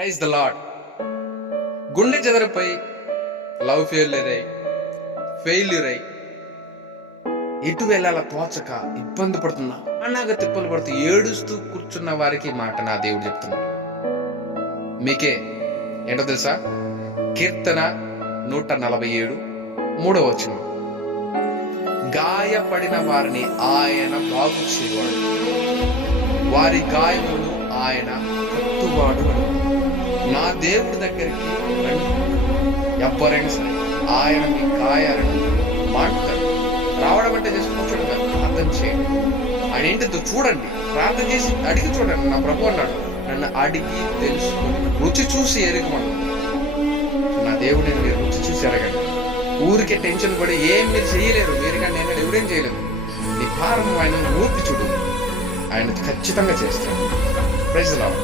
Praise the lord. గుండె చెదరిపోయి love failure అయి ఎటు వెళ్ళాల తోచక ఇబ్బంది పడుతున్నా అన్నాగా తిప్పలు పడుతూ ఏడుస్తూ కూర్చున్న వారికి మాట నా దేవుడు చెప్తున్నాడు. మీకే ఏంటో తెలుసా? కీర్తన 147:3 గాయపడిన వారిని ఆయన బాగు చేయవాడు, వారి గాయములను ఆయన కట్టువాడు. నా దేవుడి దగ్గరికి రండి, ఎవ్వరైనా సరే ఆయన మీ గాయాలను మాట్లాడు. రావడం అంటే చేసి కూర్చోడం కాదు, ప్రార్థన చేయండి. ఆయన ఏంటితో చూడండి, ప్రార్థన చేసి అడిగి చూడండి. నా ప్రభు అన్నాడు, నన్ను అడిగి తెలుసుకుని రుచి చూసి ఎరగమన్నాడు. నా దేవుడిని మీరు రుచి చూసి ఎరగండి. ఊరికే టెన్షన్ పడి ఏం మీరు చేయలేరు, మీరు కానీ నేను ఎవరేం చేయలేదు. నీ భారం ఆయన ఊపి చూడు, ఆయన ఖచ్చితంగా చేస్తాడు. Praise the lord.